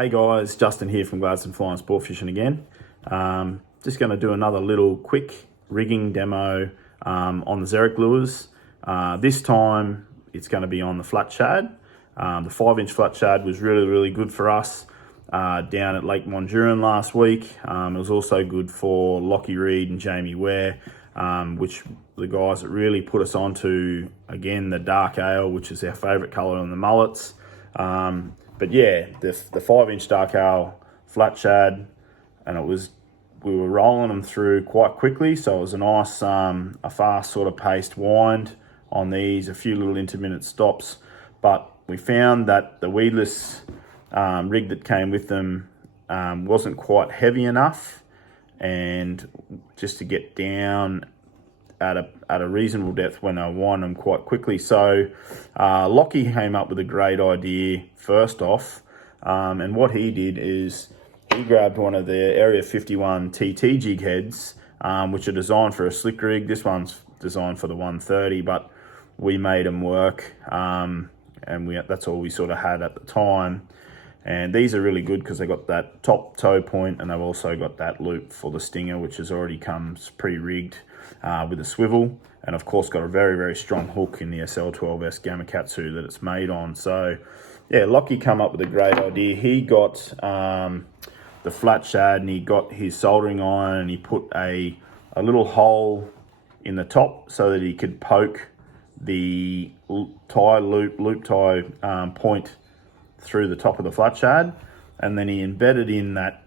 Hey guys, Justin here from Gladstone Fly and Sport Fishing again. Just going to do another little quick rigging demo on the Zerek lures. This time it's going to be on the Flat Shad. The 5-inch Flat Shad was really good for us down at Lake Monduran last week. It was also good for Lockie Reed and Jamie Ware, which the guys that really put us onto, again, the dark ale, which is our favourite colour on the mullets. But yeah, the 5-inch dark ale Flat Shad, and we were rolling them through quite quickly, so it was a nice, a fast sort of paced wind on these, a few little intermittent stops. But we found that the weedless rig that came with them wasn't quite heavy enough, and just to get down at a reasonable depth when I wind them quite quickly. So Lockie came up with a great idea first off, and what he did is he grabbed one of the Area 51 TT jig heads, which are designed for a slick rig. This one's designed for the 130, but we made them work, and that's all we sort of had at the time. And these are really good because they got that top toe point, and they've also got that loop for the stinger, which has already comes pre-rigged with a swivel, and of course got a very strong hook in the SL12S Gamakatsu that it's made on. So yeah, Lockie come up with a great idea. He got the Flat Shad, and he got his soldering iron, and he put a little hole in the top so that he could poke the loop tie point through the top of the Flat Shad, and then he embedded in that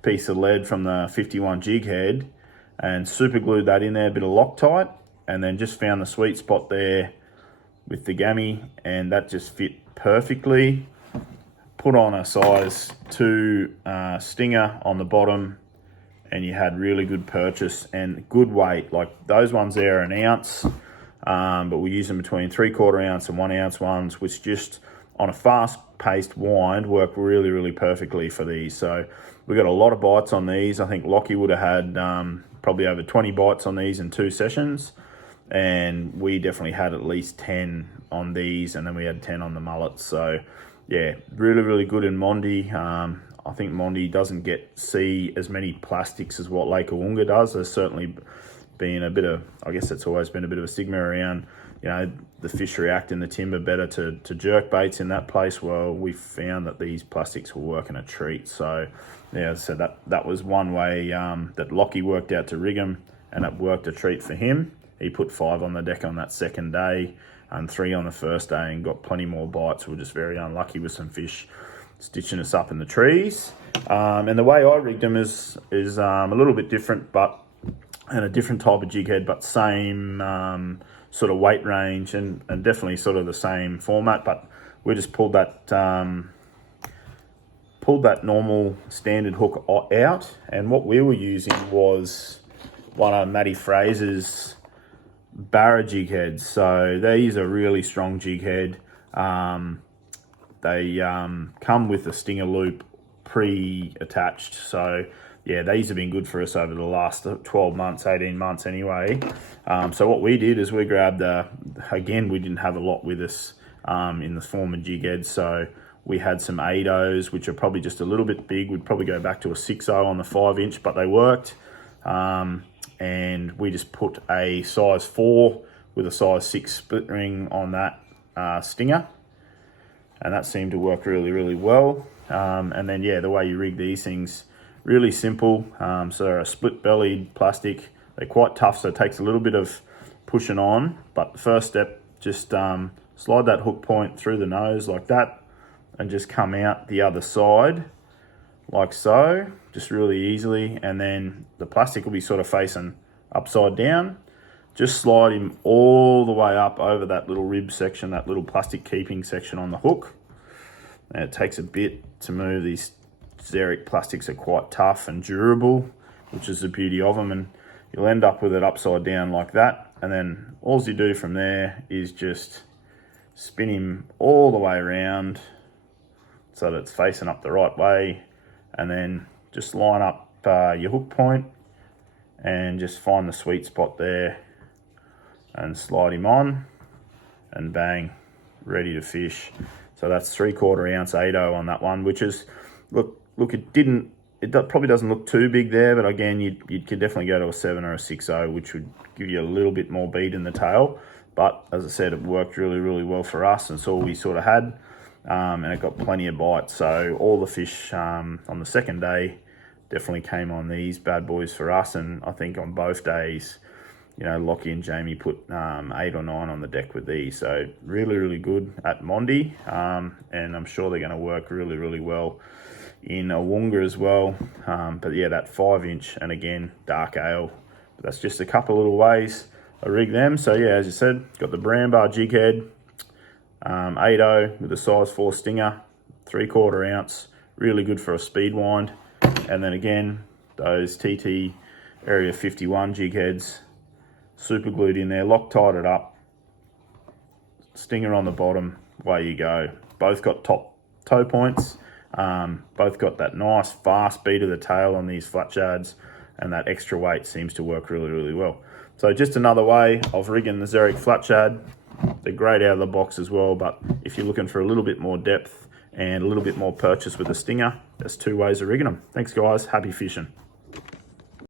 piece of lead from the 51 jig head and super glued that in there, a bit of Loctite, and then just found the sweet spot there with the gammy, and that just fit perfectly. Put on a size 2 stinger on the bottom, and you had really good purchase and good weight. Like those ones there are an ounce, but we use them between 3/4 ounce and 1 ounce ones, which just on a fast-paced wind work really perfectly for these. So we got a lot of bites on these. I think Lockie would have had probably over 20 bites on these in 2 sessions, and we definitely had at least 10 on these, and then we had 10 on the mullets. So yeah, really good in Mondi. I think Mondi doesn't see as many plastics as what Lake Awunga does. There's certainly been a bit of, I guess it's always been a bit of a stigma around, you know, the fish react in the timber better to jerk baits in that place. Well, we found that these plastics will work in a treat. So yeah, so that was one way that Lockie worked out to rig them, and it worked a treat for him. He put 5 on the deck on that second day and 3 on the first day, and got plenty more bites. We were just very unlucky with some fish stitching us up in the trees. And the way I rigged them is a little bit different, and a different type of jig head, but same sort of weight range, and definitely sort of the same format. But we just pulled that normal standard hook out, and what we were using was one of Matty Fraser's Barra jig heads. So these are really strong jig head. They come with a stinger loop pre-attached. So yeah, these have been good for us over the last 12 months, 18 months anyway. So what we did is we grabbed, again, we didn't have a lot with us in the form of jig heads. So we had some 8.0s, which are probably just a little bit big. We'd probably go back to a 6.0 on the 5-inch, but they worked. And we just put a size 4 with a size 6 split ring on that stinger. And that seemed to work really well. And then, yeah, the way you rig these things, really simple. So they're a split-bellied plastic. They're quite tough, so it takes a little bit of pushing on. But the first step, just slide that hook point through the nose like that, and just come out the other side like so, just really easily. And then the plastic will be sort of facing upside down. Just slide him all the way up over that little rib section, that little plastic keeping section on the hook. And it takes a bit to move. These Zerek plastics are quite tough and durable, which is the beauty of them, and you'll end up with it upside down like that. And then all you do from there is just spin him all the way around so that it's facing up the right way, and then just line up your hook point and just find the sweet spot there and slide him on, and bang, ready to fish. So that's 3/4 ounce 8.0 on that one, which is, look, it probably doesn't look too big there, but again, you could definitely go to a 7 or a 6.0, which would give you a little bit more bead in the tail. But as I said, it worked really, really well for us, and it's all we sort of had, and it got plenty of bites. So all the fish on the second day definitely came on these bad boys for us, and I think on both days, you know, Lockie and Jamie put 8 or 9 on the deck with these. So really, really good at Mondi, and I'm sure they're going to work really, really well in a Woonga as well. But yeah, that 5-inch, and again, dark ale. But that's just a couple little ways I rig them. So yeah, as you said, got the Brambar jig head, 8.0 with a size 4 stinger, 3/4 ounce, really good for a speed wind. And then again, those TT Area 51 jig heads, super glued in there, Loctite it up, stinger on the bottom, away you go. Both got top toe points, both got that nice fast beat of the tail on these flat shads, and that extra weight seems to work really, really well. So just another way of rigging the Zerek flat shad. They're great out of the box as well, but if you're looking for a little bit more depth and a little bit more purchase with the stinger, there's 2 ways of rigging them. Thanks guys, happy fishing.